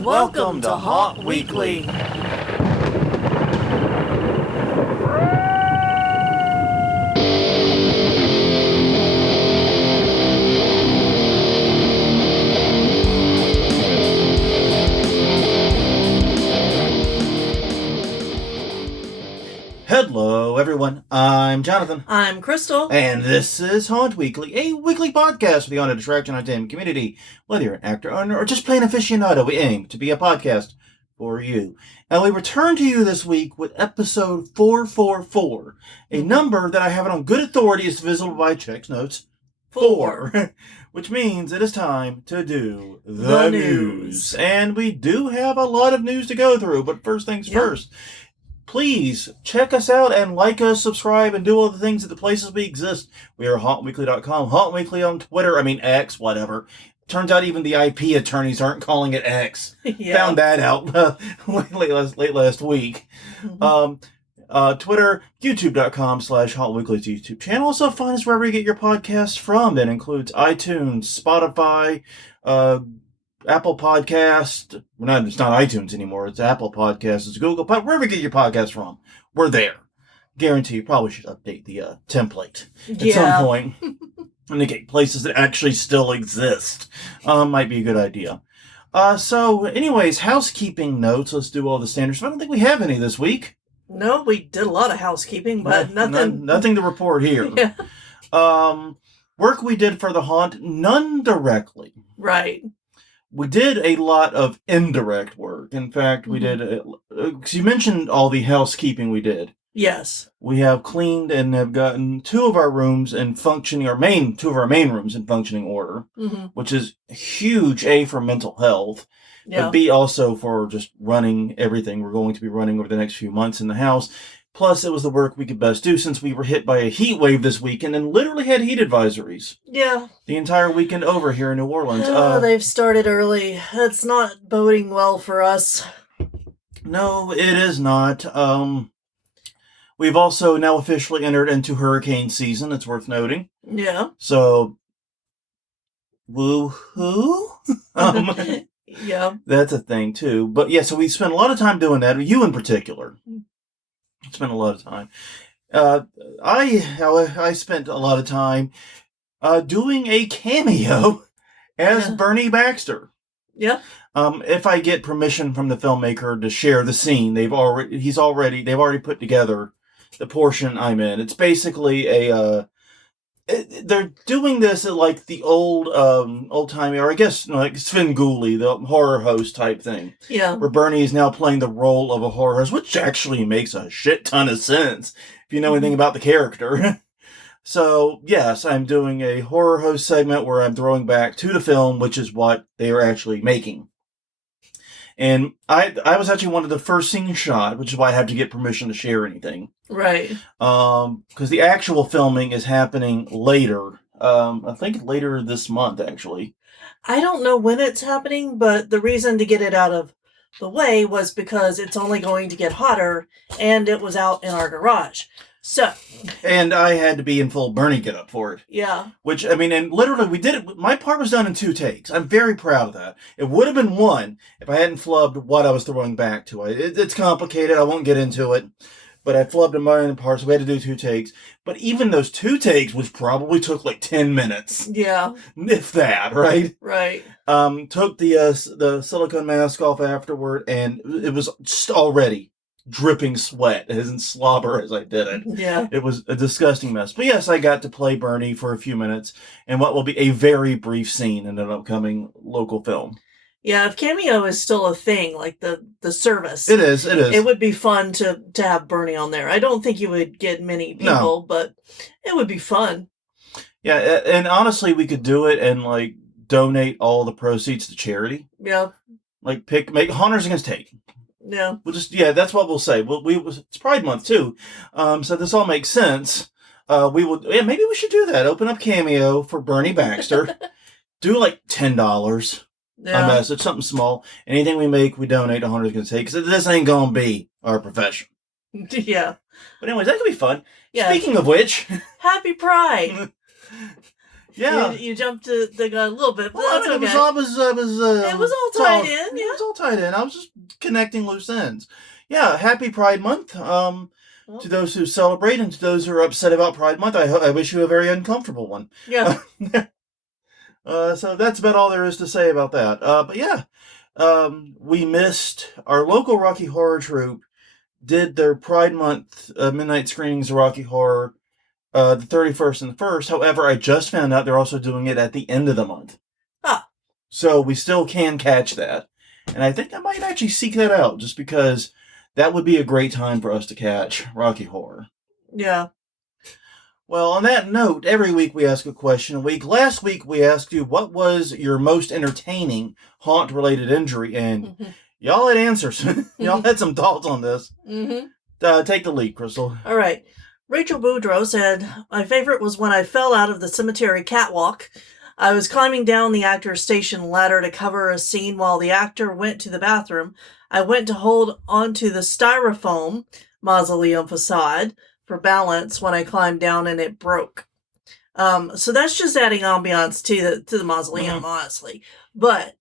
Welcome to Haunt Weekly. Hello, everyone. I'm Jonathan. I'm Crystal. And this is Haunt Weekly, a weekly podcast for the haunted distraction entertainment community. Whether you're an actor, owner, or just plain aficionado, we aim to be a podcast for you. And we return to you this week with episode 444, a number that I have it on good authority is visible by checks notes. 4. Which means it is time to do the news. And we do have a lot of news to go through, but first things first. Please check us out and like us, subscribe, and do all the things at the places we exist. We are hauntweekly.com, Hauntweekly on Twitter, X, whatever. Turns out even the IP attorneys aren't calling it X. Found that out late last week. Twitter, youtube.com/hauntweekly's YouTube channel. Also find us wherever you get your podcasts from. That includes iTunes, Spotify, Apple Podcast. Well, it's not iTunes anymore. It's Apple Podcasts. It's Google Podcast. Wherever you get your podcast from, we're there. Guarantee you probably should update the template at some point. Indicate places that actually still exist. Might be a good idea. So, anyways, housekeeping notes. Let's do all the standards. I don't think we have any this week. No, we did a lot of housekeeping, but nothing. Nothing to report here. Work we did for the haunt, none directly. Right. We did a lot of indirect work. In fact, we did, because you mentioned all the housekeeping we did. Yes. We have cleaned and have gotten two of our rooms in functioning, two of our main rooms in functioning order, which is huge, A, for mental health, but B, also for just running everything we're going to be running over the next few months in the house. Plus, it was the work we could best do since we were hit by a heat wave this weekend and literally had heat advisories. Yeah. The entire weekend over here in New Orleans. They've started early. That's not boding well for us. No, it is not. We've also now officially entered into hurricane season, it's worth noting. Yeah. So, woo-hoo? Yeah. That's a thing, too. But yeah, so we spent a lot of time doing that, you in particular. Spent a lot of time. I spent a lot of time doing a cameo as Bernie Baxter. Yeah. If I get permission from the filmmaker to share the scene, they've already put together the portion I'm in. It's basically they're doing this at like the old-timey, or I guess like Svengoolie, the horror host type thing. Yeah. Where Bernie is now playing the role of a horror host, which actually makes a shit ton of sense if you know anything about the character. So, yes, I'm doing a horror host segment where I'm throwing back to the film, which is what they are actually making. And I was actually one of the first scenes shot, which is why I had to get permission to share anything. Right. Because the actual filming is happening later. I think later this month, actually. I don't know when it's happening, but the reason to get it out of the way was because it's only going to get hotter, and it was out in our garage. So. And I had to be in full Bernie getup for it. Yeah. Which, I mean, and literally we did it. My part was done in 2 takes. I'm very proud of that. It would have been 1 if I hadn't flubbed what I was throwing back to it. It's complicated. I won't get into it. But I flubbed in my own parts. So we had to do 2 takes. But even those 2 takes, which probably took like 10 minutes. Yeah. If that, right? Right. Took the silicone mask off afterward, and it was just already dripping sweat as in slobber as I did it. Yeah. It was a disgusting mess. But yes, I got to play Bernie for a few minutes in what will be a very brief scene in an upcoming local film. Yeah, if Cameo is still a thing, like the service. It is. It would be fun to have Bernie on there. I don't think you would get many people, but it would be fun. Yeah, and honestly, we could do it and like donate all the proceeds to charity. Yeah. Like make Hunters Against Hate. Yeah. We'll just, that's what we'll say. It's Pride Month too. So this all makes sense. Maybe we should do that. Open up Cameo for Bernie Baxter. Do like $10 a message, something small. Anything we make, we donate to Hunters Against Hate, because this ain't gonna be our profession. Yeah. But anyways, that could be fun. Yeah. Speaking of which. Happy Pride. Yeah. You jumped the gun a little bit, but Well, that's I mean, okay. it was all tied in, yeah. It was all tied in. I was just connecting loose ends. Yeah, happy Pride Month. To those who celebrate and to those who are upset about Pride Month, I wish you a very uncomfortable one. Yeah. So that's about all there is to say about that. But yeah, we missed our local Rocky Horror troupe did their Pride Month midnight screenings of Rocky Horror the 31st and the 1st. However, I just found out they're also doing it at the end of the month. Ah. So we still can catch that. And I think I might actually seek that out just because that would be a great time for us to catch Rocky Horror. Yeah. Well, on that note, every week we ask a question a week. Last week we asked you what was your most entertaining haunt-related injury, and y'all had answers. Y'all had some thoughts on this. Take the lead, Crystal. All right. Rachel Boudreaux said, my favorite was when I fell out of the cemetery catwalk. I was climbing down the actor's station ladder to cover a scene while the actor went to the bathroom. I went to hold onto the styrofoam mausoleum facade for balance when I climbed down and it broke. So that's just adding ambiance to the mausoleum, honestly. But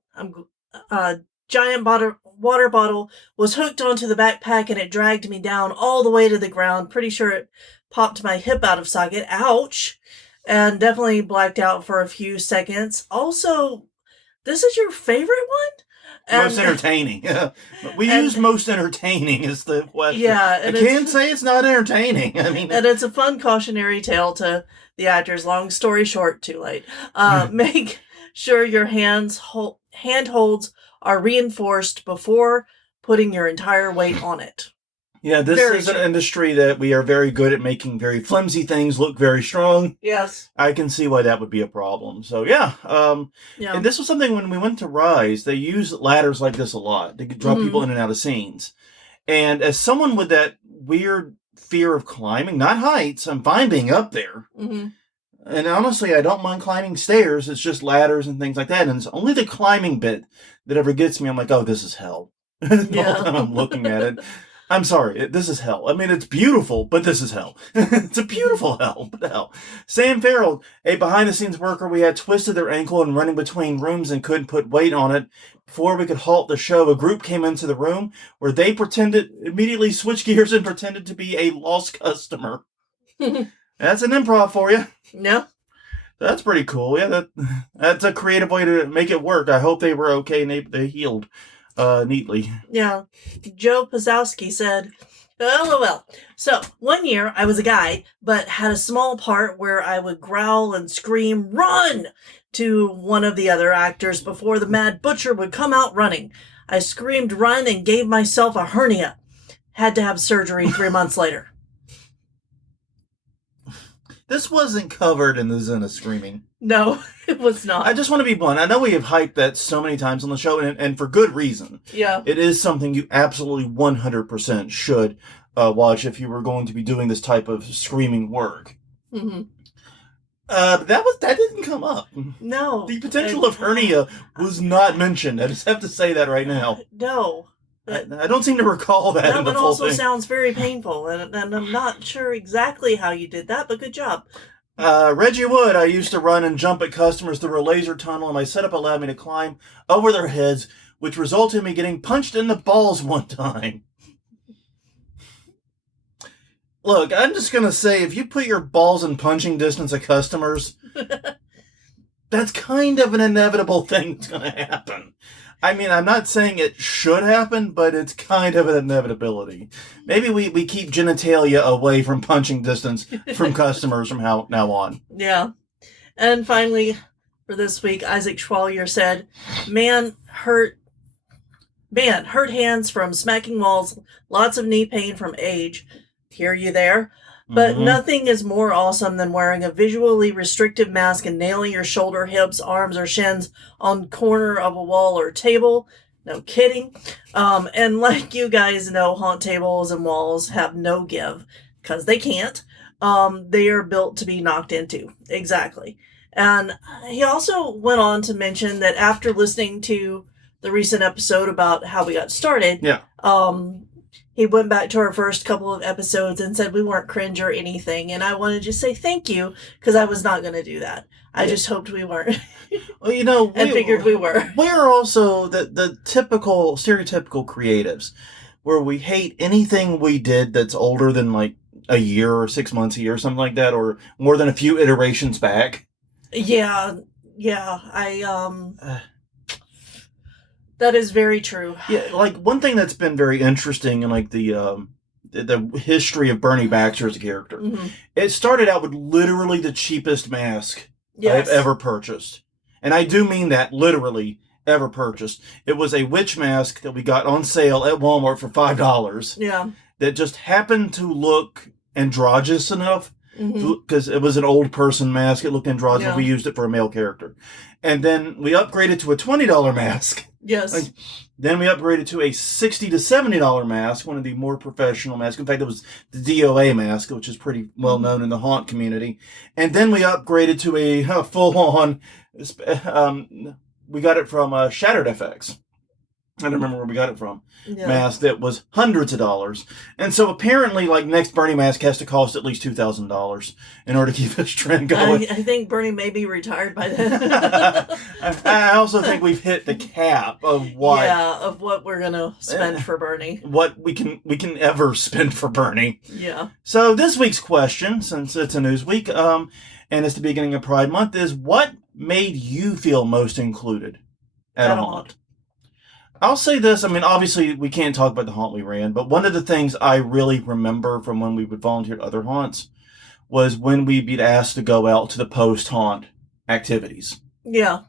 giant water bottle was hooked onto the backpack and it dragged me down all the way to the ground. Pretty sure it popped my hip out of socket. Ouch. And definitely blacked out for a few seconds. Also, this is your favorite one? Most entertaining. We use most entertaining is the question. Yeah. I can't say it's not entertaining. I mean, and it's a fun cautionary tale to the actors. Long story short, too late. Make sure your handholds are reinforced before putting your entire weight on it. Yeah, this is an industry that we are very good at making very flimsy things look very strong. Yes. I can see why that would be a problem. So, yeah. And this was something when we went to Rise, they use ladders like this a lot to draw people in and out of scenes. And as someone with that weird fear of climbing, not heights, I'm fine being up there. And honestly, I don't mind climbing stairs. It's just ladders and things like that. And it's only the climbing bit that ever gets me. I'm like, oh, this is hell. The whole time I'm looking at it. I'm sorry, this is hell. I mean, it's beautiful, but this is hell. It's a beautiful hell, but hell. Sam Farrell, a behind-the-scenes worker, we had twisted their ankle and running between rooms and couldn't put weight on it. Before we could halt the show, a group came into the room where they immediately switched gears and pretended to be a lost customer. That's an improv for you. No. That's pretty cool. Yeah, that's a creative way to make it work. I hope they were okay and they healed neatly. Yeah. Joe Pazowski said, LOL. So, one year I was a guy, but had a small part where I would growl and scream, run! To one of the other actors before the Mad Butcher would come out running. I screamed run and gave myself a hernia. Had to have surgery 3 months later. This wasn't covered in the Zen of Screaming. No, it was not. I just want to be blunt. I know we have hyped that so many times on the show, and for good reason. Yeah. It is something you absolutely 100% should watch if you were going to be doing this type of screaming work. That didn't come up. No. The potential of hernia was not mentioned. I just have to say that right now. No. I don't seem to recall that in the one full also thing. Sounds very painful, and I'm not sure exactly how you did that, but good job. Reggie Wood, I used to run and jump at customers through a laser tunnel, and my setup allowed me to climb over their heads, which resulted in me getting punched in the balls one time. Look, I'm just going to say, if you put your balls in punching distance of customers, that's kind of an inevitable thing that's going to happen. I mean, I'm not saying it should happen, but it's kind of an inevitability. Maybe we keep genitalia away from punching distance from customers from now on. Yeah. And finally, for this week, Isaac Schwalier said, Man, hurt hands from smacking walls, lots of knee pain from age. Hear you there? But nothing is more awesome than wearing a visually restrictive mask and nailing your shoulder, hips, arms, or shins on corner of a wall or table. No kidding. And like you guys know, haunt tables and walls have no give, because they can't. They are built to be knocked into. Exactly. And he also went on to mention that after listening to the recent episode about how we got started, he went back to our first couple of episodes and said we weren't cringe or anything. And I wanted to say thank you because I was not going to do that. I just hoped we weren't. Well, you know, and figured we were. We're also the typical, stereotypical creatives where we hate anything we did that's older than like a year or 6 months a year or something like that, or more than a few iterations back. Yeah. That is very true. Yeah, like one thing that's been very interesting in like the history of Bernie Baxter as a character. Mm-hmm. It started out with literally the cheapest mask Yes. I've ever purchased. And I do mean that literally ever purchased. It was a witch mask that we got on sale at Walmart for $5. Yeah. That just happened to look androgynous enough Mm-hmm. because it was an old person mask. It looked androgynous. Yeah. We used it for a male character. And then we upgraded to a $20 mask. Yes. Then we upgraded to a $60 to $70 mask, one of the more professional masks. In fact, it was the DOA mask, which is pretty well known in the haunt community. And then we upgraded to a full-on, we got it from Shattered FX. I don't remember where we got it from. Yeah. Mask that was hundreds of dollars. And so apparently, like, next Bernie mask has to cost at least $2,000 in order to keep this trend going. I think Bernie may be retired by then. I also think we've hit the cap of what... Yeah, of what we're going to spend for Bernie. What we can ever spend for Bernie. Yeah. So this week's question, since it's a news week, and it's the beginning of Pride Month, is what made you feel most included at a haunt? I'll say this, I mean, obviously we can't talk about the haunt we ran, but one of the things I really remember from when we would volunteer at other haunts was when we'd be asked to go out to the post-haunt activities. Yeah.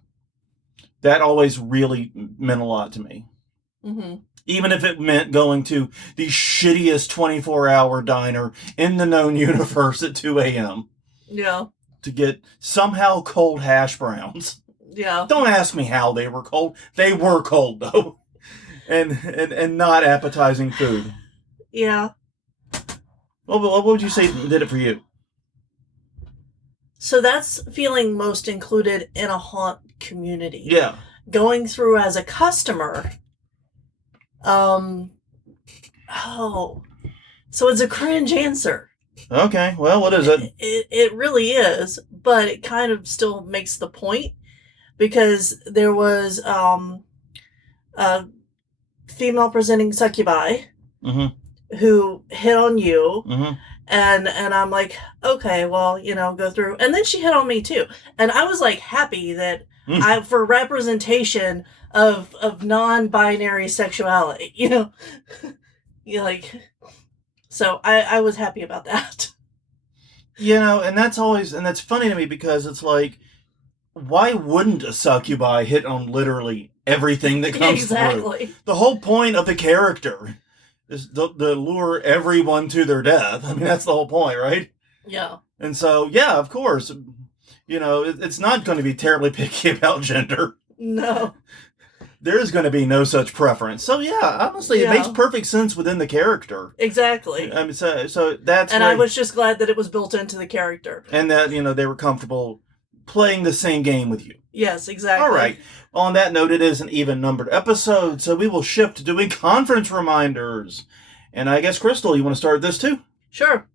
That always really meant a lot to me. Mm-hmm. Even if it meant going to the shittiest 24-hour diner in the known universe at 2 a.m. Yeah. to get somehow cold hash browns. Yeah. Don't ask me how they were cold. They were cold, though. And not appetizing food. Yeah. What would you say did it for you? So that's feeling most included in a haunt community. Yeah. Going through as a customer. So it's a cringe answer. Okay, well, what is it? It really is, but it kind of still makes the point because there was a female presenting succubi who hit on you. Mm-hmm. And I'm like, okay, well, go through. And then she hit on me too. And I was like happy that for representation of non-binary sexuality, so I was happy about that. And that's funny to me because it's like, why wouldn't a succubi hit on literally everything that comes through? The whole point of the character is to lure everyone to their death. I mean, that's the whole point, right? Yeah. And so, yeah, of course, it's not going to be terribly picky about gender. No. There's going to be no such preference. So, yeah, honestly, it makes perfect sense within the character. Exactly. I mean, so that's... And I was just glad that it was built into the character. And that, they were comfortable playing the same game with you. Yes, exactly. All right. On that note, it is an even-numbered episode, so we will shift to doing conference reminders. And I guess, Crystal, you want to start this too? Sure.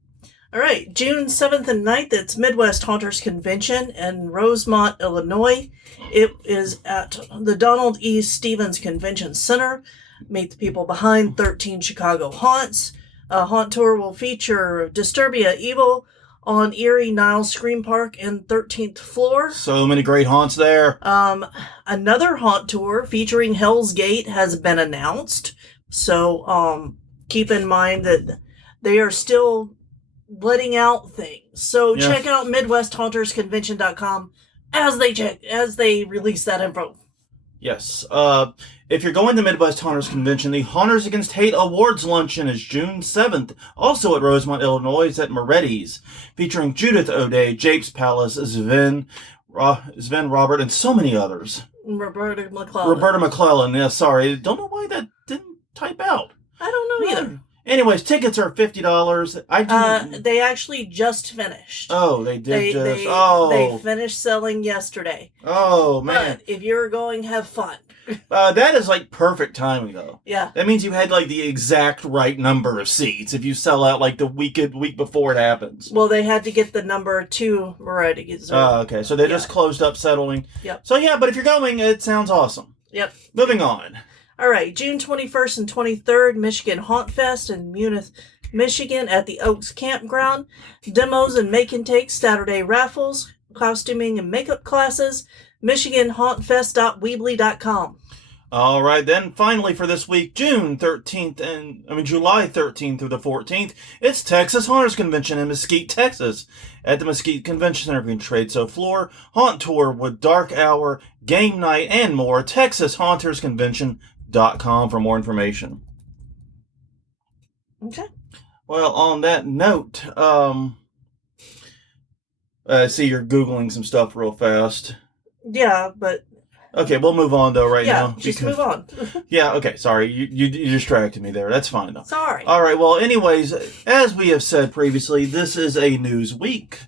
All right. June 7th and 9th, it's Midwest Haunters Convention in Rosemont, Illinois. It is at the Donald E. Stevens Convention Center. Meet the people behind 13 Chicago haunts. A haunt tour will feature Disturbia Evil on Erie Niles Scream Park and 13th floor. So many great haunts there. Another haunt tour featuring Hell's Gate has been announced. So keep in mind that they are still letting out things. So check out MidwestHauntersConvention.com as they release that info. Yes. If you're going to Midwest Haunters Convention, the Haunters Against Hate Awards Luncheon is June 7th, also at Rosemont, Illinois, at Moretti's, featuring Judith O'Day, Japes Palace, Sven Robert, and so many others. Roberta McClellan. Yeah, sorry. Don't know why that didn't type out. I don't know either. Anyways, tickets are $50. They actually just finished. Oh, they did They finished selling yesterday. Oh, man. But if you're going, have fun. That is like perfect timing, though. Yeah. That means you had like the exact right number of seats if you sell out like the week before it happens. Well, they had to get the number 2 ready. Oh, okay. So they just closed up settling. Yep. So yeah, but if you're going, it sounds awesome. Yep. Moving on. All right. June 21st and 23rd, Michigan Haunt Fest in Munich, Michigan at the Oaks Campground. Demos and make and take Saturday raffles, costuming and makeup classes. MichiganHauntFest.weebly.com. All right, then finally for this week, July 13th through the 14th, it's Texas Haunters Convention in Mesquite, Texas. At the Mesquite Convention Center Green Trade Show floor, haunt tour with dark hour, game night, and more. TexasHauntersConvention.com for more information. Okay. Well, on that note, I see you're Googling some stuff real fast. Yeah, but... Okay, we'll move on, though, now. Yeah, just move on. Yeah, okay, sorry. You distracted me there. That's fine, though. Sorry. All right, well, anyways, as we have said previously, this is a news week.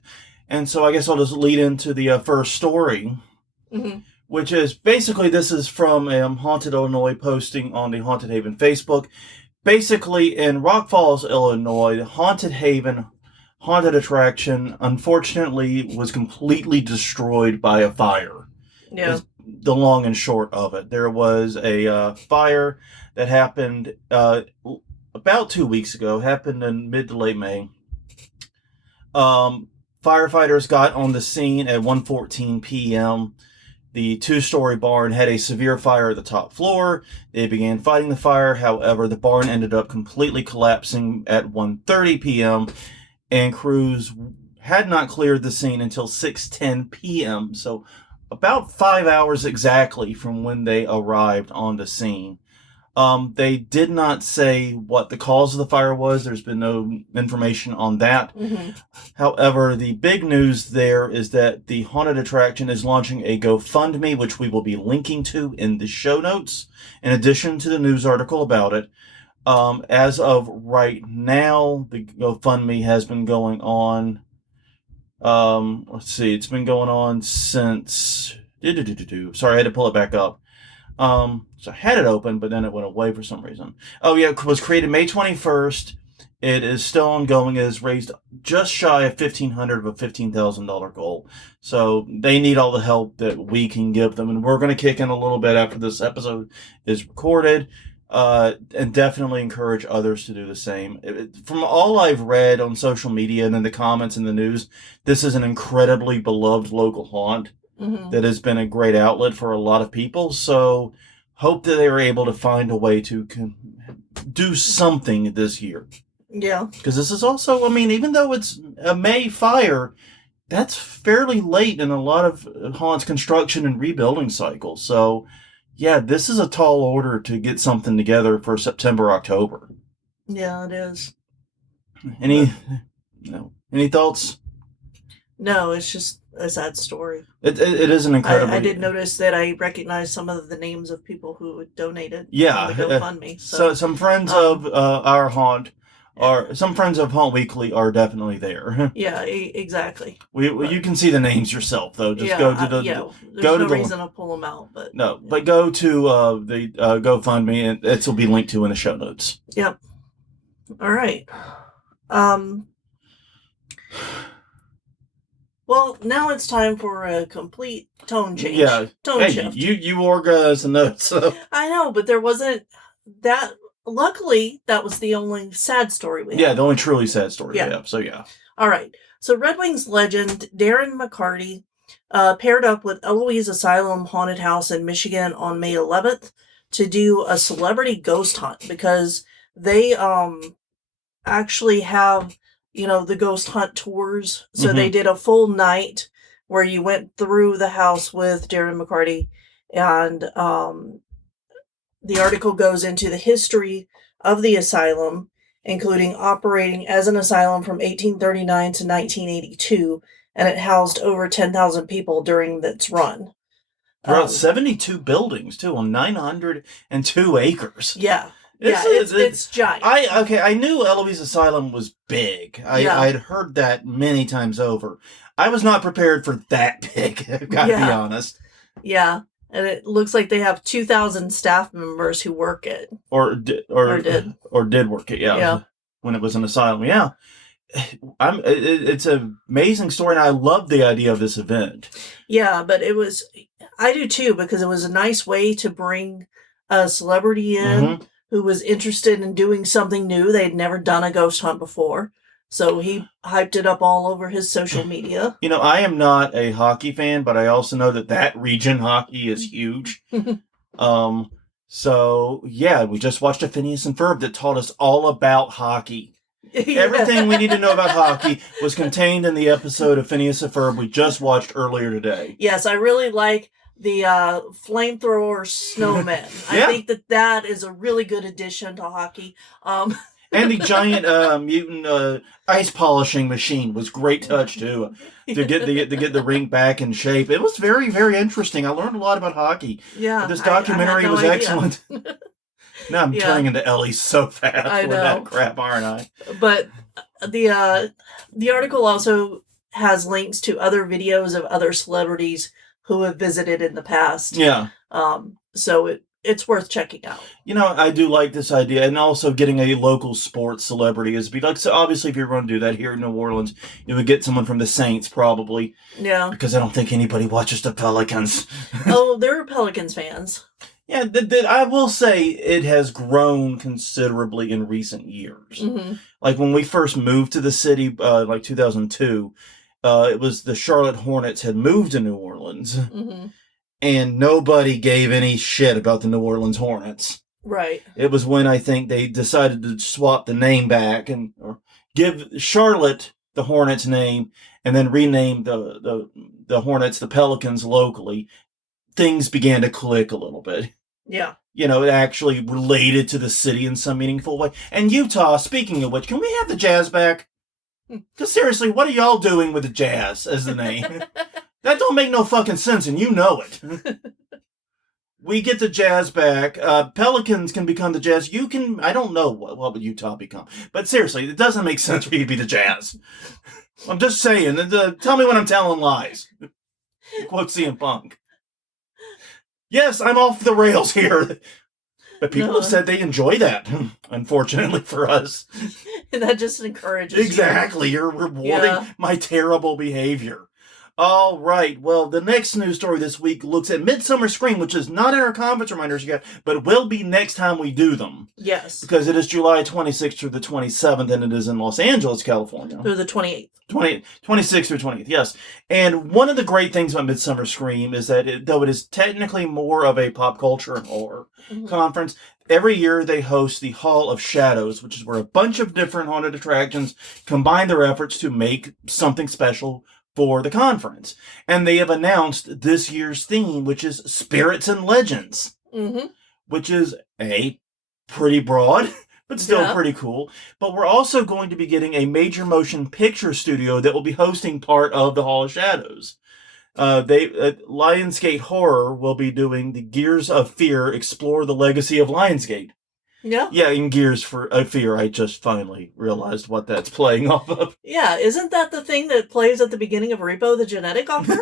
And so I guess I'll just lead into the first story, which is basically this is from Haunted Illinois posting on the Haunted Haven Facebook. Basically, in Rock Falls, Illinois, the Haunted Haven haunted attraction, unfortunately, was completely destroyed by a fire. Yeah. The long and short of it. There was a fire that happened about 2 weeks ago, happened in mid to late May. Firefighters got on the scene at 1:14 p.m. The 2-story barn had a severe fire at the top floor. They began fighting the fire. However, the barn ended up completely collapsing at 1:30 p.m. and crews had not cleared the scene until 6:10 p.m. So about 5 hours exactly from when they arrived on the scene. They did not say what the cause of the fire was. There's been no information on that. However, the big news there is that the haunted attraction is launching a GoFundMe, which we will be linking to in the show notes, in addition to the news article about it. As of right now, the GoFundMe has been going on. Let's see, it's been going on since... Sorry, I had to pull it back up. So I had it open, but then it went away for some reason. Oh yeah, it was created May 21st. It is still ongoing. It has raised just shy of $1,500 of a $15,000 goal. So they need all the help that we can give them. And we're going to kick in a little bit after this episode is recorded. And definitely encourage others to do the same. From all I've read on social media and in the comments in the news, this is an incredibly beloved local haunt that has been a great outlet for a lot of people. So hope that they are able to find a way to do something this year. Yeah. Because this is also, I mean, even though it's a May fire, that's fairly late in a lot of haunts construction and rebuilding cycles. So yeah, this is a tall order to get something together for September, October. Yeah, it is. Any thoughts? No, it's just a sad story. It is an incredible... I did notice that I recognized some of the names of people who donated. Yeah. On the GoFundMe. So some friends of our haunt some friends of Haunt Weekly are definitely there. Yeah, exactly. You can see the names yourself, though. Just go to the... There's go no to the, reason to pull them out, but... No, but go to the GoFundMe, and it will be linked to in the show notes. Yep. All right. Well, now it's time for a complete tone change. Yeah. Tone shift. You organized the notes. So. I know, but there wasn't that... Luckily, that was the only sad story we had. Yeah, the only truly sad story we Yeah. have. So, yeah. All right. So, Red Wings legend Darren McCarty paired up with Eloise Asylum Haunted House in Michigan on May 11th to do a celebrity ghost hunt because they actually have, the ghost hunt tours. So they did a full night where you went through the house with Darren McCarty, and the article goes into the history of the asylum, including operating as an asylum from 1839 to 1982, and it housed over 10,000 people during its run. Throughout 72 buildings, too, on 902 acres. Yeah. It's giant. I knew Eloise Asylum was big. I'd heard that many times over. I was not prepared for that big, I've got to be honest. Yeah. And it looks like they have 2,000 staff members who work it. Or did work it, yeah. When it was an asylum, yeah. It's an amazing story, and I love the idea of this event. Yeah, but I do too, because it was a nice way to bring a celebrity in who was interested in doing something new. They'd never done a ghost hunt before. So he hyped it up all over his social media. I am not a hockey fan, but I also know that region hockey is huge. So, yeah, we just watched a Phineas and Ferb that taught us all about hockey. Everything we need to know about hockey was contained in the episode of Phineas and Ferb we just watched earlier today. Yes, I really like the flamethrower snowman. I think that is a really good addition to hockey. And the giant mutant ice polishing machine was great touch too, to get the rink back in shape. It was very, very interesting. I learned a lot about hockey. Yeah, this documentary was excellent. Now I'm turning into Ellie so fast with that crap, aren't I? But the article also has links to other videos of other celebrities who have visited in the past. Yeah. So it's worth checking out. I do like this idea, and also getting a local sports celebrity is so obviously if you're going to do that here in New Orleans, you would get someone from the Saints probably. Yeah. Because I don't think anybody watches the Pelicans. Oh, there are Pelicans fans. Yeah, I will say it has grown considerably in recent years. Mm-hmm. Like when we first moved to the city, like 2002, it was the Charlotte Hornets had moved to New Orleans. Mm-hmm. And nobody gave any shit about the New Orleans Hornets. Right. It was when I think they decided to swap the name back or give Charlotte the Hornets name and then rename the Hornets the Pelicans locally. Things began to click a little bit. Yeah. It actually related to the city in some meaningful way. And Utah, speaking of which, can we have the Jazz back? Because seriously, what are y'all doing with the Jazz as the name? That don't make no fucking sense, and you know it. We get the Jazz back. Pelicans can become the Jazz. I don't know what would Utah become. But seriously, it doesn't make sense for you to be the Jazz. I'm just saying. Tell me when I'm telling lies. Quote CM Punk. Yes, I'm off the rails here. But people have said they enjoy that, unfortunately for us. And that just encourages Exactly. You're rewarding my terrible behavior. All right. Well, the next news story this week looks at Midsummer Scream, which is not in our conference reminders yet, but will be next time we do them. Yes. Because it is July 26th through the 27th, and it is in Los Angeles, California. Through the 28th. 26th through 20th, yes. And one of the great things about Midsummer Scream is that though it is technically more of a pop culture and horror conference, every year they host the Hall of Shadows, which is where a bunch of different haunted attractions combine their efforts to make something special for the conference. And they have announced this year's theme, which is Spirits and Legends, which is pretty broad, but still pretty cool. But we're also going to be getting a major motion picture studio that will be hosting part of the Hall of Shadows. Lionsgate Horror will be doing the Gears of Fear, Explore the Legacy of Lionsgate. Yeah. Yeah, in Gears of Fear, I just finally realized what that's playing off of. Yeah, isn't that the thing that plays at the beginning of Repo, the genetic opera?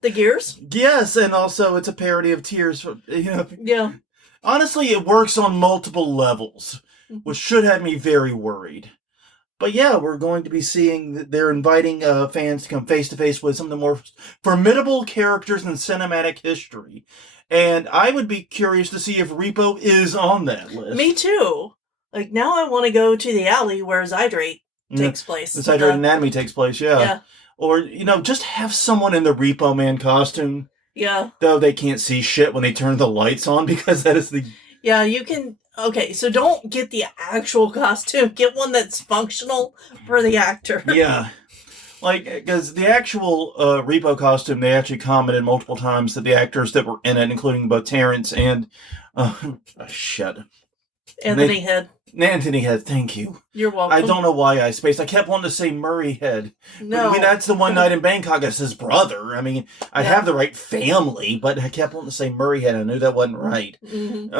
The Gears? Yes, and also it's a parody of Tears. Yeah. Honestly, it works on multiple levels, which should have me very worried. But yeah, we're going to be seeing, they're inviting fans to come face-to-face with some of the more formidable characters in cinematic history. And I would be curious to see if Repo is on that list. Me too. Like, now I want to go to the alley where Zydrate takes place. The Zydrate Anatomy takes place, yeah. Or, just have someone in the Repo Man costume. Yeah. Though they can't see shit when they turn the lights on because that is the... Yeah, you can... Okay, so don't get the actual costume. Get one that's functional for the actor. Yeah. Because the actual Repo costume, they actually commented multiple times that the actors that were in it, including both Terrence and... shit. Anthony Head. Anthony Head, thank you. You're welcome. I don't know why I spaced. I kept wanting to say Murray Head. No. I mean, that's the one night in Bangkok. It's his brother. I mean, I have the right family, but I kept wanting to say Murray Head. I knew that wasn't right. Mm-hmm.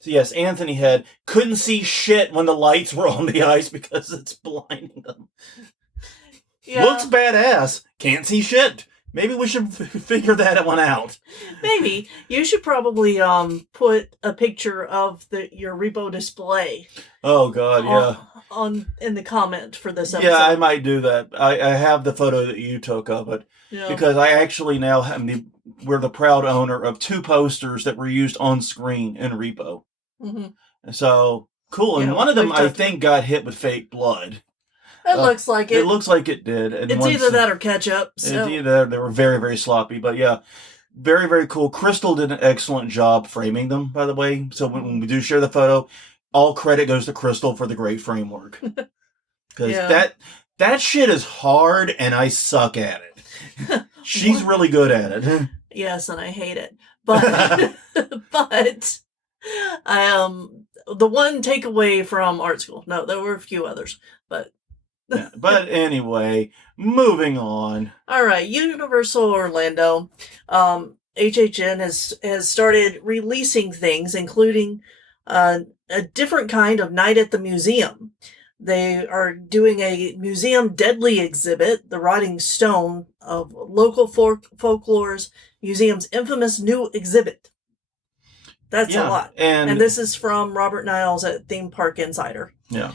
So yes, Anthony Head couldn't see shit when the lights were on the ice because it's blinding them. Yeah. Looks badass. Can't see shit. Maybe we should figure that one out. Maybe. You should probably put a picture of your repo display. Oh, God, yeah. In the comment for this episode. Yeah, I might do that. I have the photo that you took of it. Yeah. Because I actually now we're the proud owner of 2 posters that were used on screen in repo. Mm-hmm. So, cool. And one of them, I think, got hit with fake blood. It looks like it. It looks like it did. And it's either that or ketchup. So. It's either they were very, very sloppy. But yeah, very, very cool. Crystal did an excellent job framing them, by the way. So when we do share the photo, all credit goes to Crystal for the great framework. Because that shit is hard and I suck at it. She's really good at it. Yes, and I hate it. But but the one takeaway from art school. No, there were a few others, but yeah, but anyway, moving on. All right, Universal Orlando, HHN has started releasing things, including a different kind of night at the museum. They are doing a museum deadly exhibit, the Rotting Stone of local folklore's museum's infamous new exhibit. That's a lot, and this is from Robert Niles at Theme Park Insider. Yeah.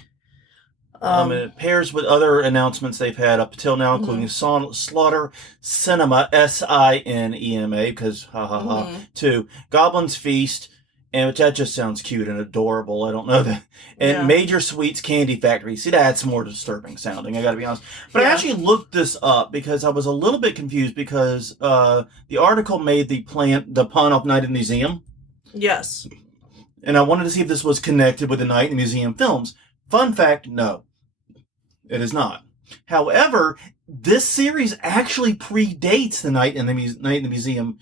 It pairs with other announcements they've had up until now, including Slaughter Cinema, SINEMA, because 2, Goblin's Feast, and that just sounds cute and adorable. I don't know that. And Major Sweets Candy Factory. See, that's more disturbing sounding, I gotta be honest. But I actually looked this up because I was a little bit confused because the article made the pun off Night in the Museum. Yes. And I wanted to see if this was connected with the Night in the Museum films. Fun fact, no. It is not. However, this series actually predates the Night in the Museum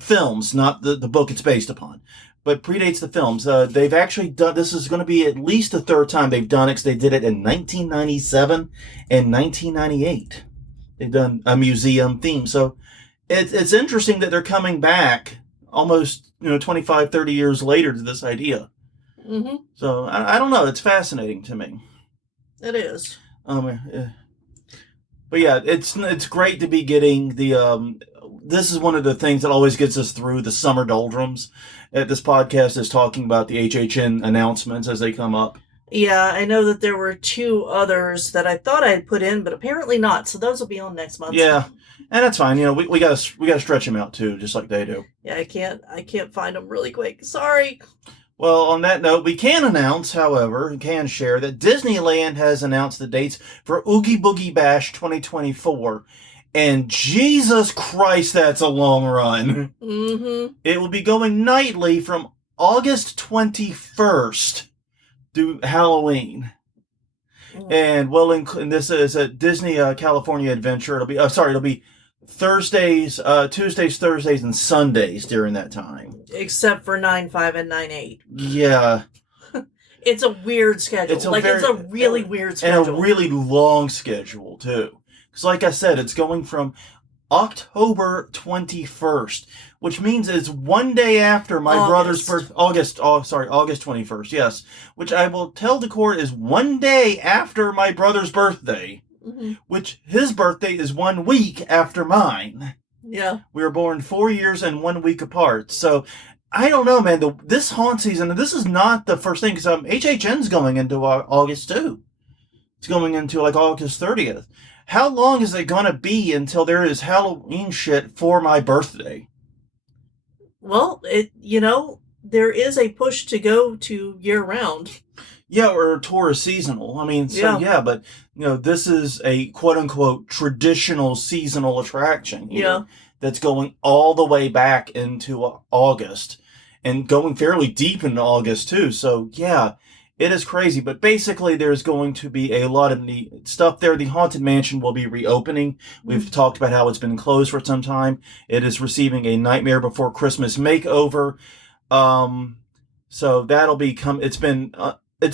films, not the book it's based upon, but predates the films. They've actually done, this is going to be at least the 3rd time they've done it, because they did it in 1997 and 1998. They've done a museum theme. So it's interesting that they're coming back almost 25, 30 years later to this idea. Mm-hmm. So I don't know. It's fascinating to me. It is. But yeah, it's great to be getting the. This is one of the things that always gets us through the summer doldrums. This podcast is talking about the HHN announcements as they come up. Yeah, I know that there were 2 others that I thought I had put in, but apparently not. So those will be on next month. Yeah, and that's fine. We gotta stretch them out too, just like they do. Yeah, I can't find them really quick. Sorry. Well, on that note, we can announce, however, and can share that Disneyland has announced the dates for Oogie Boogie Bash 2024. And Jesus Christ, that's a long run. Mm-hmm. It will be going nightly from August 21st through Halloween. And this is a Disney California Adventure. It'll be Thursdays, Tuesdays, Thursdays, and Sundays during that time. Except for 9/5 and 9/8. Yeah. It's a weird schedule. It's a really weird schedule. And a really long schedule, too. Because like I said, it's going from October 21st, which means it's one day after my brother's birthday. August 21st, yes. Which I will tell the court is one day after my brother's birthday. Mm-hmm. Which his birthday is 1 week after mine. Yeah. We were born 4 years and 1 week apart. So, I don't know, man. This haunt season, and this is not the first thing, because HHN's going into August, too. It's going into, August 30th. How long is it going to be until there is Halloween shit for my birthday? Well, there is a push to go to year-round. Yeah, or tourist seasonal. I mean, but, this is a quote-unquote traditional seasonal attraction here that's going all the way back into August and going fairly deep into August, too. So, yeah, it is crazy. But basically, there's going to be a lot of neat stuff there. The Haunted Mansion will be reopening. We've talked about how it's been closed for some time. It is receiving a Nightmare Before Christmas makeover. So that'll be it's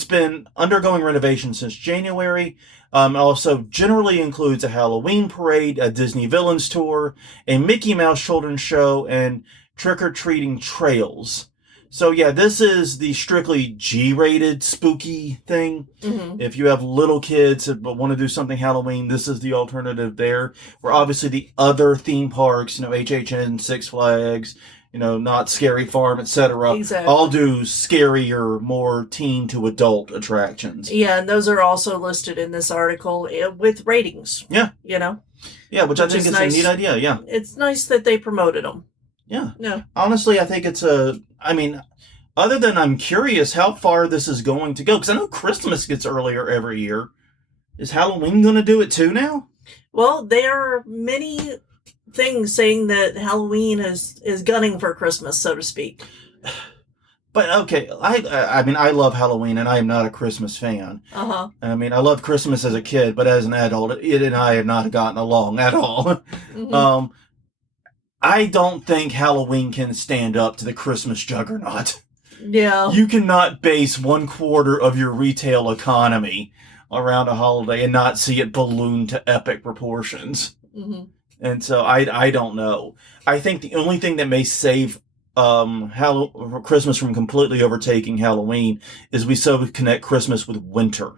been undergoing renovation since January. Also generally includes a Halloween parade, a Disney Villains tour, a Mickey Mouse children's show, and trick-or-treating trails. So yeah, this is the strictly G-rated spooky thing. Mm-hmm. If you have little kids but want to do something Halloween, this is the alternative there. Where obviously the other theme parks, HHN, Six Flags, Not Scary Farm, etc., Exactly. all do scarier, more teen to adult attractions. Yeah, and those are also listed in this article with ratings. Yeah. Yeah, which I think is nice. A neat idea, yeah. It's nice that they promoted them. Yeah. Yeah. Honestly, I think it's other than I'm curious how far this is going to go, because I know Christmas gets earlier every year. Is Halloween going to do it too now? Well, there are many things saying that Halloween is gunning for Christmas, so to speak. But okay, I love Halloween, and I am not a Christmas fan. Uh-huh. I love Christmas as a kid, but as an adult, it and I have not gotten along at all. Mm-hmm. I don't think Halloween can stand up to the Christmas juggernaut. Yeah. You cannot base 1/4 of your retail economy around a holiday and not see it balloon to epic proportions. Mm-hmm. And so I don't know. I think the only thing that may save Christmas from completely overtaking Halloween is we so connect Christmas with winter.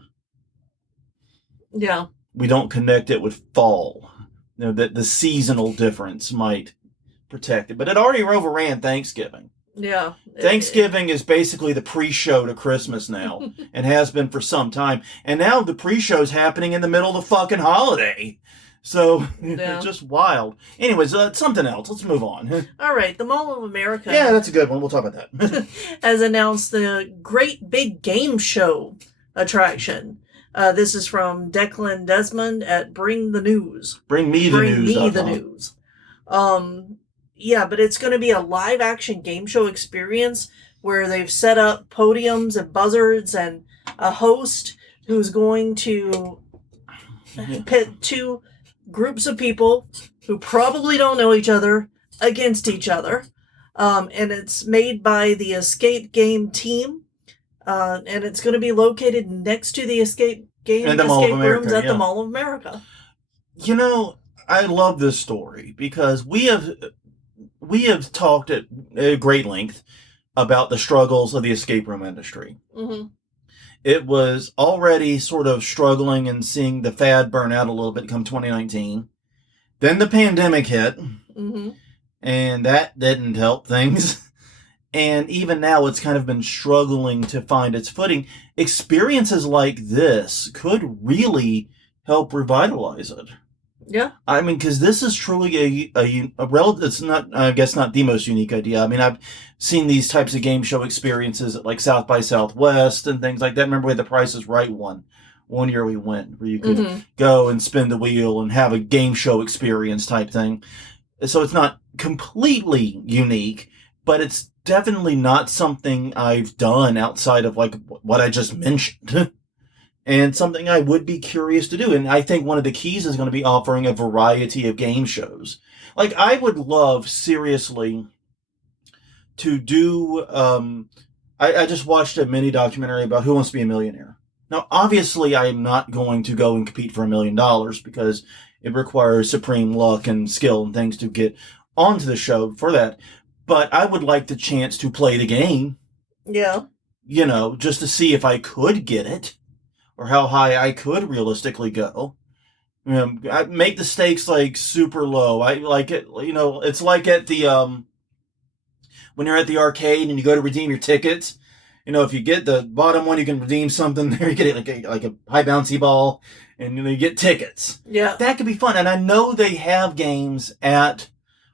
Yeah. We don't connect it with fall. That the seasonal difference might protect it. But it already overran Thanksgiving. Yeah. Thanksgiving is basically the pre-show to Christmas now, and has been for some time. And now the pre-show's happening in the middle of the fucking holiday. So, it's just wild. Anyways, something else. Let's move on. All right, the Mall of America. Yeah, that's a good one. We'll talk about that. Has announced the Great Big Game Show attraction. This is from Declan Desmond at Bring the News. Bring me the news. Yeah, but it's going to be a live-action game show experience where they've set up podiums and buzzards and a host who's going to pit two groups of people who probably don't know each other against each other. And it's made by the Escape Game team. And it's going to be located next to the Escape rooms at the Mall of America. I love this story because we have talked at great length about the struggles of the escape room industry. Mm-hmm. It was already sort of struggling and seeing the fad burn out a little bit come 2019. Then the pandemic hit, mm-hmm. and that didn't help things. And even now, it's kind of been struggling to find its footing. Experiences like this could really help revitalize it. Yeah. Because this is truly a relative. It's not, I guess, not the most unique idea. I've seen these types of game show experiences at like South by Southwest and things like that. Remember we had the Price is Right one year we went where you could mm-hmm. go and spin the wheel and have a game show experience type thing. So it's not completely unique, but it's definitely not something I've done outside of like what I just mentioned. And something I would be curious to do. And I think one of the keys is going to be offering a variety of game shows. Like, I would love, seriously, to do... I just watched a mini documentary about Who Wants to Be a Millionaire. Now, obviously, I am not going to go and compete for $1 million because it requires supreme luck and skill and things to get onto the show for that. But I would like the chance to play the game. Yeah. Just to see if I could get it. Or how high I could realistically go. I make the stakes like super low. I like it, it's like at the, when you're at the arcade and you go to redeem your tickets. If you get the bottom one, you can redeem something there. You get like a high bouncy ball and you get tickets. Yeah. That could be fun. And I know they have games at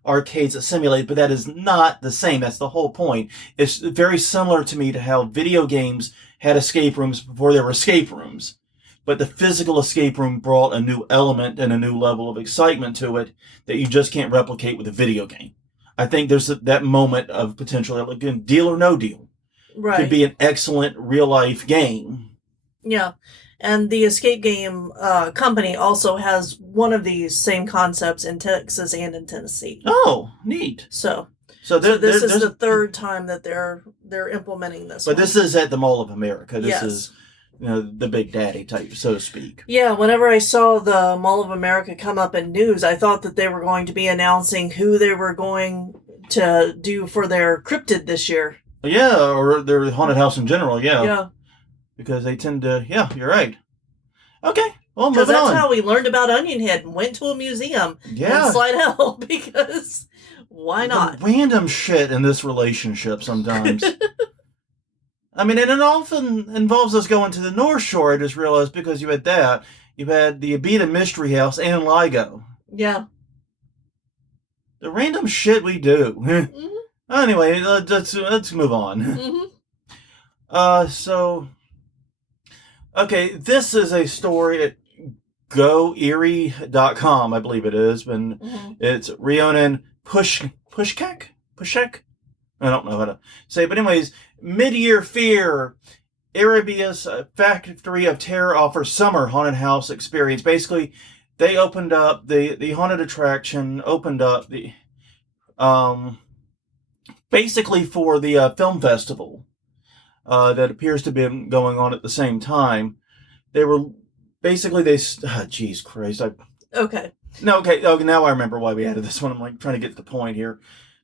arcades that simulate, but that is not the same. That's the whole point. It's very similar to me to how video games had escape rooms before there were escape rooms. But the physical escape room brought a new element and a new level of excitement to it that you just can't replicate with a video game. I think there's that moment of potential, like Deal or No Deal. Right. Could be an excellent real-life game. Yeah. And the Escape Game company also has one of these same concepts in Texas and in Tennessee. Oh, neat. So So this is the third time that they're implementing this. But this is at the Mall of America. This is the Big Daddy type, so to speak. Yeah, whenever I saw the Mall of America come up in news, I thought that they were going to be announcing who they were going to do for their cryptid this year. Yeah, or their haunted house in general, Yeah. Because they tend to, you're right. Okay, well, moving on. Because that's how we learned about Onion Head and went to a museum in Slidell, because why not? The random shit in this relationship sometimes. I mean, and it often involves us going to the North Shore, I just realized, because you had that. You had the Abita Mystery House and LIGO. Yeah. The random shit we do. Mm-hmm. Anyway, let's move on. Mm-hmm. Okay, this is a story at GoErie.com, I believe it is. And it's Rhiannon Pushek? I don't know how to say it. But anyways, Mid-Year Fear, Arabia's Factory of Terror offers summer haunted house experience. Basically, they opened up, the haunted attraction opened up the... basically for the film festival that appears to be going on at the same time. They were basically jeez Christ. Okay. No, okay. Oh, now I remember why we added this one. I'm like trying to get to the point here.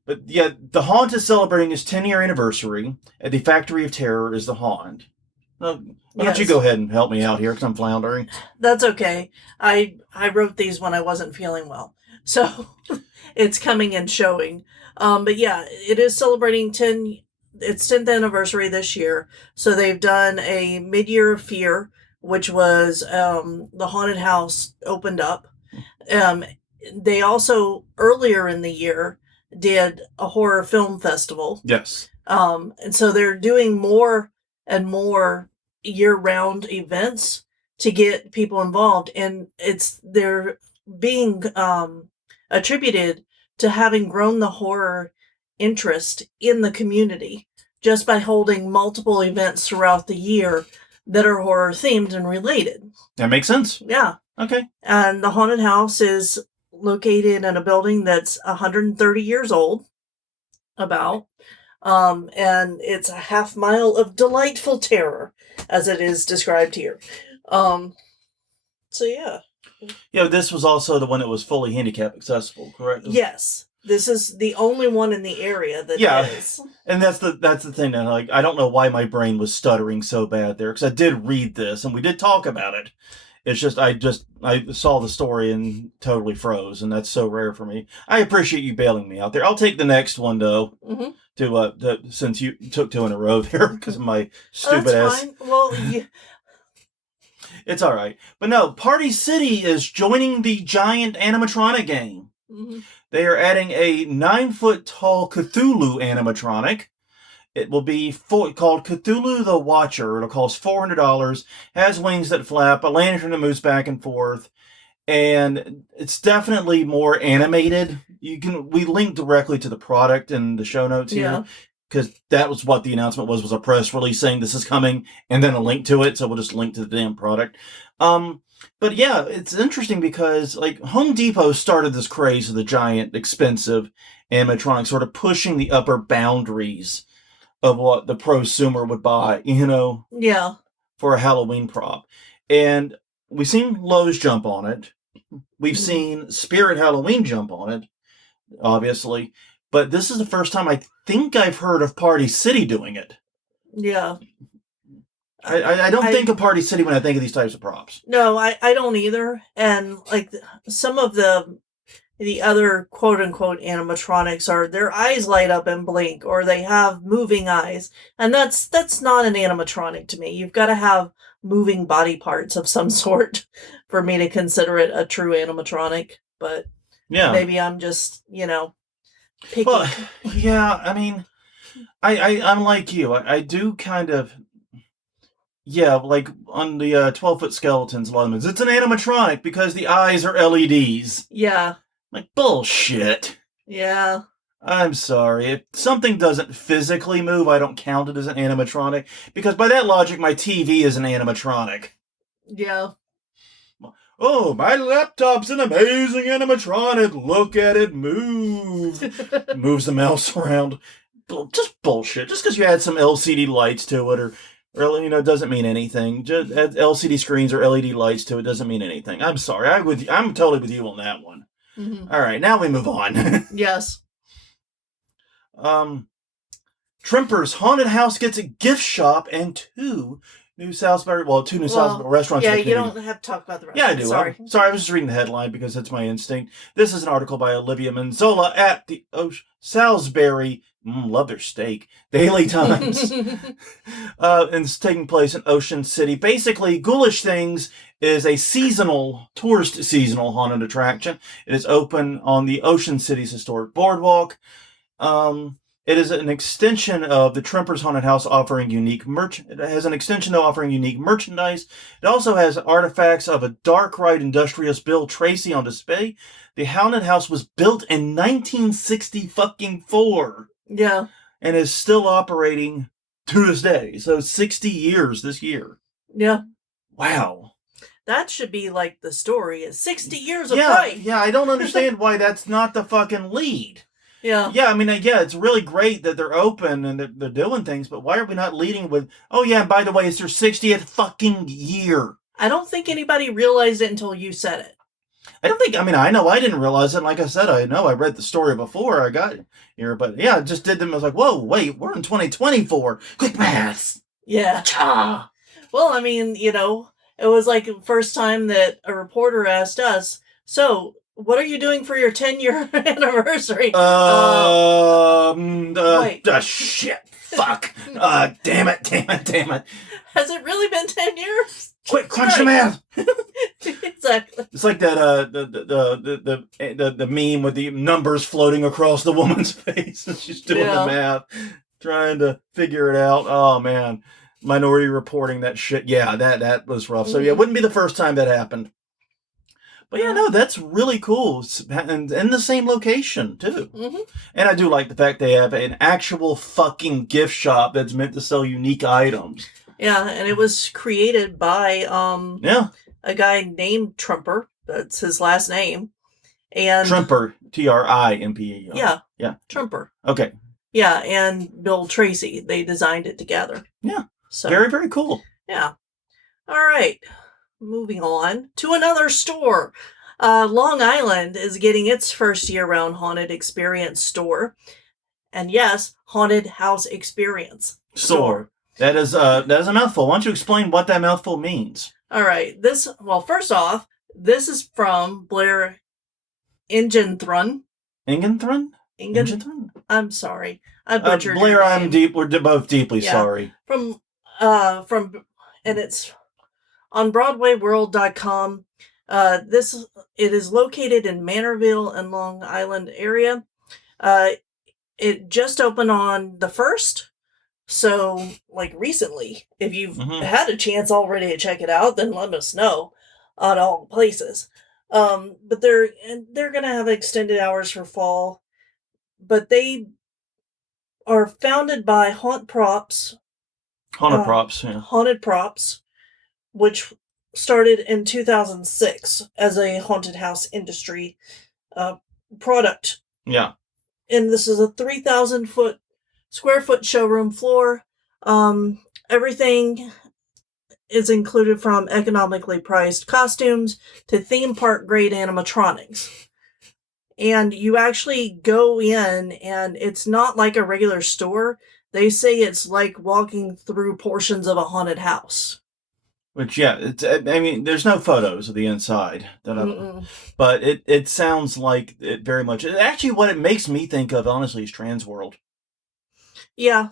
But yeah, the Haunt is celebrating its 10-year anniversary. At the Factory of Terror is the Haunt. Why don't you go ahead and help me out here, because I'm floundering. That's okay. I wrote these when I wasn't feeling well, so it's coming and showing. But yeah, it is celebrating its 10th anniversary this year. So they've done a Mid-Year Fear, which was the haunted house opened up. They also, earlier in the year, did a horror film festival. Yes. And so they're doing more and more year-round events to get people involved. And they're being attributed to having grown the horror interest in the community just by holding multiple events throughout the year that are horror themed and related. That makes sense. Yeah. Okay. And the haunted house is located in a building that's 130 years old, about. And it's a half mile of delightful terror, as it is described here. So yeah. Yeah, this was also the one that was fully handicap accessible, correct? Yes. This is the only one in the area that is. And that's the thing that I don't know why my brain was stuttering so bad there, because I did read this and we did talk about it. It's just I saw the story and totally froze, and that's so rare for me. I appreciate you bailing me out there. I'll take the next one though. Mm-hmm. To since you took two in a row there because of my stupid ass. Fine. Well, yeah. It's all right. But no, Party City is joining the giant animatronic game. Mm-hmm. They are adding a 9-foot-tall Cthulhu animatronic. It will be called Cthulhu the Watcher. It'll cost $400. Has wings that flap, a lantern that moves back and forth, and it's definitely more animated. We link directly to the product in the show notes here, because that was what the announcement was a press release saying this is coming, and then a link to it. So we'll just link to the damn product. But yeah, it's interesting because Home Depot started this craze of the giant, expensive animatronics, sort of pushing the upper boundaries of what the prosumer would buy, for a Halloween prop. And we've seen Lowe's jump on it. We've seen Spirit Halloween jump on it, obviously. But this is the first time I think I've heard of Party City doing it. Yeah. I don't think of Party City when I think of these types of props. No, I don't either. And some of the other quote-unquote animatronics are their eyes light up and blink, or they have moving eyes. And that's not an animatronic to me. You've got to have moving body parts of some sort for me to consider it a true animatronic. But maybe I'm just, picky. Well, yeah, I mean, I'm like you. I do kind of... Yeah, on the 12-foot skeletons, a lot of them, it's an animatronic because the eyes are LEDs. Yeah. Bullshit. Yeah. I'm sorry. If something doesn't physically move, I don't count it as an animatronic, because by that logic, my TV is an animatronic. Yeah. Oh, my laptop's an amazing animatronic. Look at it move. Moves the mouse around. Just bullshit. Just because you add some LCD lights to it, or doesn't mean anything. Just add LCD screens or LED lights to it doesn't mean anything. I'm sorry. I'm totally with you on that one. Mm-hmm. All right, now we move on. Yes. Trimper's haunted house gets a gift shop and two new Salisbury restaurants. Yeah, you don't have to talk about the restaurant. Yeah, I do. Sorry. I was just reading the headline because that's my instinct. This is an article by Olivia Manzola at the Salisbury, love their steak, Daily Times. And it's taking place in Ocean City. Basically, Ghoulish Things is a seasonal haunted attraction. It is open on the Ocean City's historic boardwalk. It is an extension of the Trimper's Haunted House offering unique It has an extension offering unique merchandise. It also has artifacts of a dark ride industrialist Bill Tracy on display. The Haunted House was built in 1964. Yeah. And is still operating to this day. So 60 years this year. Yeah. Wow. That should be like the story is 60 years of life. Yeah, I don't understand why that's not the fucking lead. Yeah. Yeah, I mean, it's really great that they're open and they're doing things, but why are we not leading with, oh yeah, and by the way, it's their 60th fucking year? I don't think anybody realized it until you said it. I know I didn't realize it. Like I said, I read the story before I got here, but yeah, I just did them. I was like, whoa, wait, we're in 2024. Quick maths. Yeah. Cha. Well, I mean, it was like the first time that a reporter asked us, so what are you doing for your 10-year anniversary? Shit. Fuck. Damn it. Has it really been 10 years? Quick, crunch the math. Exactly. It's like that the meme with the numbers floating across the woman's face and she's doing the math, trying to figure it out. Oh man, Minority Reporting that shit. Yeah, that was rough. So yeah, it wouldn't be the first time that happened. But yeah, no, that's really cool. And in the same location, too. Mm-hmm. And I do like the fact they have an actual fucking gift shop that's meant to sell unique items. Yeah, and it was created by a guy named Trimper. That's his last name. And Trimper, Trimper. Yeah, Trimper. Okay. Yeah, and Bill Tracy. They designed it together. Yeah. So very, very cool. Yeah. All right. Moving on to another store. Long Island is getting its first year-round haunted experience store. And yes, haunted house experience store. That is a mouthful. Why don't you explain what that mouthful means? All right. First off, this is from Blair Ingenthron. Ingenthron? I'm sorry. I butchered Blair, your name. we're both deeply sorry. And it's on BroadwayWorld.com. It is located in Manorville and Long Island area. It just opened on the 1st. So, like recently, if you've had a chance already to check it out, then let us know on all places. But they're gonna have extended hours for fall. But they are founded by Haunted Props, which started in 2006 as a haunted house industry product. Yeah. And this is a 3,000 square foot showroom floor. Everything is included from economically priced costumes to theme park grade animatronics. And you actually go in and it's not like a regular store. They say it's like walking through portions of a haunted house. Which, yeah, there's no photos of the inside, but it sounds like it very much. Actually, what it makes me think of, honestly, is Transworld. Yeah,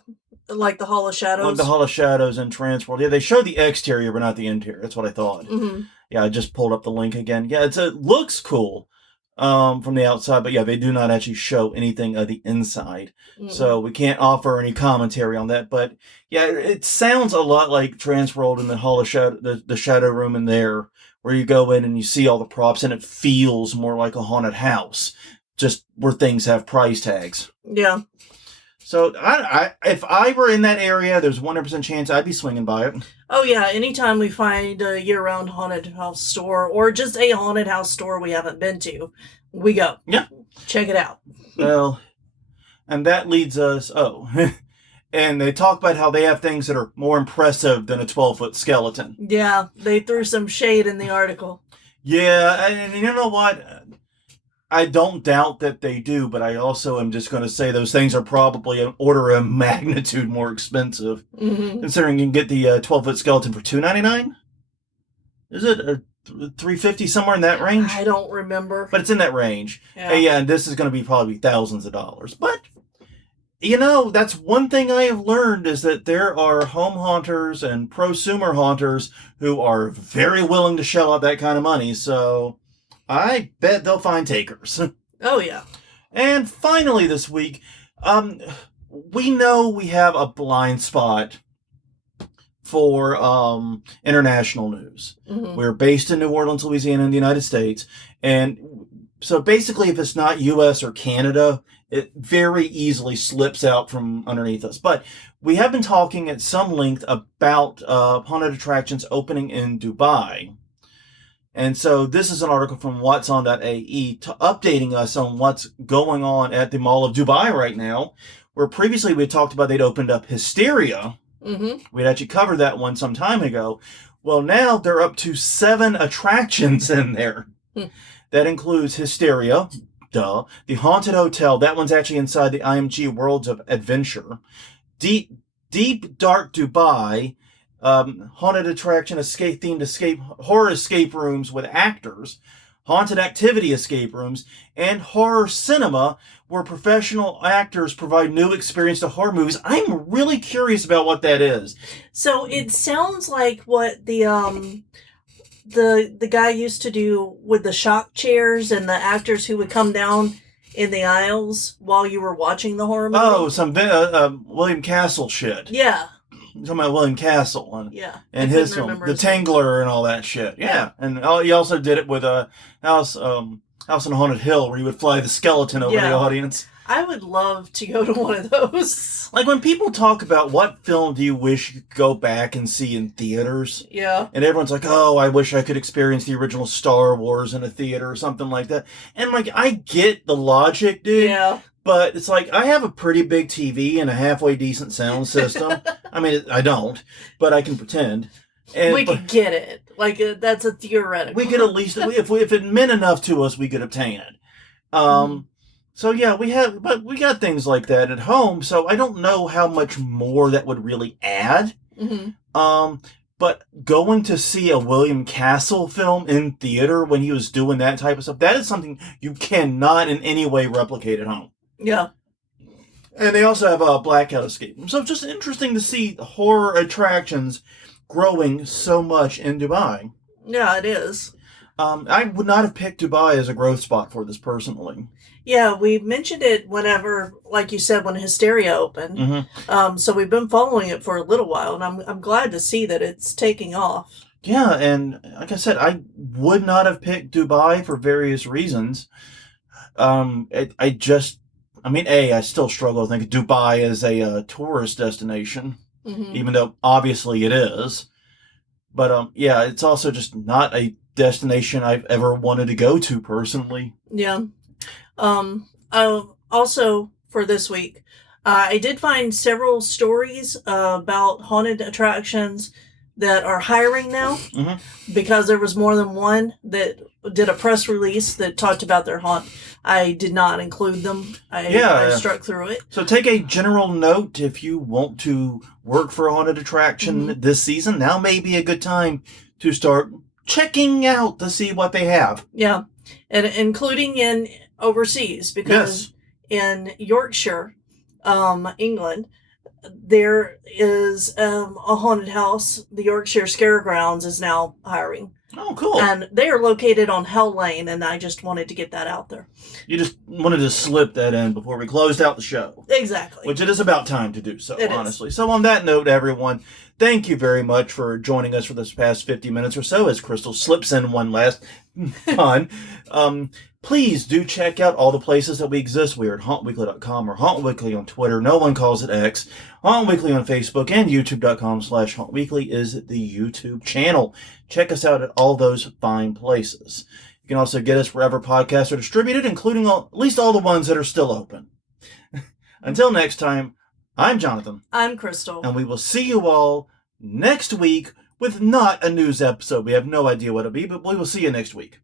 like the Hall of Shadows. Like the Hall of Shadows and Transworld. Yeah, they show the exterior, but not the interior. That's what I thought. Mm-hmm. Yeah, I just pulled up the link again. Yeah, it looks cool from the outside, but yeah, they do not actually show anything of the inside. Mm-hmm. So we can't offer any commentary on that. But yeah, it sounds a lot like Transworld and the Hall of Shadow, the Shadow Room in there, where you go in and you see all the props, and it feels more like a haunted house, just where things have price tags. Yeah. So if I were in that area, there's 100% chance I'd be swinging by it. Oh yeah, anytime we find a year-round haunted house store or just a haunted house store we haven't been to, we go. Yeah. Check it out. Well, and that leads us, and they talk about how they have things that are more impressive than a 12-foot skeleton. Yeah, they threw some shade in the article. Yeah, and you know what? I don't doubt that they do, but I also am just going to say those things are probably an order of magnitude more expensive. Mm-hmm. Considering you can get the 12-foot skeleton for $299? Is it $350, somewhere in that range? I don't remember. But it's in that range. Yeah, Yeah, and this is going to be probably thousands of dollars. But, you know, that's one thing I have learned is that there are home haunters and prosumer haunters who are very willing to shell out that kind of money, so I bet they'll find takers. Oh, yeah. And finally this week, we know we have a blind spot for international news. Mm-hmm. We're based in New Orleans, Louisiana, in the United States. And so basically, if it's not U.S. or Canada, it very easily slips out from underneath us. But we have been talking at some length about haunted attractions opening in Dubai. And so this is an article from whatson.ae updating us on what's going on at the Mall of Dubai right now, where previously we talked about they'd opened up Hysteria. Mm-hmm. We'd actually covered that one some time ago. Well, now they're up to 7 attractions in there. That includes Hysteria, the Haunted Hotel. That one's actually inside the IMG Worlds of Adventure. Deep Dark Dubai, haunted attraction, themed horror escape rooms with actors, haunted activity escape rooms, and horror cinema, where professional actors provide new experience to horror movies. I'm really curious about what that is. So it sounds like what the guy used to do with the shock chairs and the actors who would come down in the aisles while you were watching the horror movie. Oh, some William Castle shit. Yeah. You're talking about William Castle and his film, The Tangler and all that shit. Yeah. And he also did it with a House on Haunted Hill, where he would fly the skeleton over the audience. I would love to go to one of those. Like when people talk about what film do you wish you could go back and see in theaters? Yeah. And everyone's like, oh, I wish I could experience the original Star Wars in a theater or something like that. And like, I get the logic, dude. Yeah. But it's like, I have a pretty big TV and a halfway decent sound system. I mean, I don't, but I can pretend. And we could get it. Like, that's a theoretical. We could at least, if it meant enough to us, we could obtain it. So yeah, but we got things like that at home, so I don't know how much more that would really add. Mm-hmm. But going to see a William Castle film in theater when he was doing that type of stuff, that is something you cannot in any way replicate at home. Yeah. And they also have a blackout escape. So it's just interesting to see horror attractions growing so much in Dubai. Yeah, it is. I would not have picked Dubai as a growth spot for this personally. Yeah, we mentioned it whenever, like you said, when Hysteria opened. Mm-hmm. So we've been following it for a little while, and I'm glad to see that it's taking off. Yeah, and like I said, I would not have picked Dubai for various reasons. I still struggle to think of Dubai as a tourist destination, even though obviously it is. But yeah, it's also just not a destination I've ever wanted to go to personally. Yeah. Also for this week, I did find several stories about haunted attractions that are hiring now, because there was more than one that did a press release that talked about their haunt. I did not include them. I struck through it. So take a general note if you want to work for a haunted attraction this season. Now may be a good time to start checking out to see what they have. Yeah, and including in overseas, because in Yorkshire, England, there is a haunted house. The Yorkshire Scaregrounds is now hiring. Oh, cool. And they are located on Hell Lane, and I just wanted to get that out there. You just wanted to slip that in before we closed out the show. Exactly. Which it is about time to do so, it honestly. Is. So on that note, everyone, Thank you very much for joining us for this past 50 minutes or so as Crystal slips in one last pun. Please do check out all the places that we exist. We are at hauntweekly.com or hauntweekly on Twitter. No one calls it X. Haunt Weekly on Facebook and youtube.com/hauntweekly is the YouTube channel. Check us out at all those fine places. You can also get us wherever podcasts are distributed, including at least all the ones that are still open. Until next time, I'm Jonathan. I'm Crystal. And we will see you all next week with not a news episode. We have no idea what it'll be, but we will see you next week.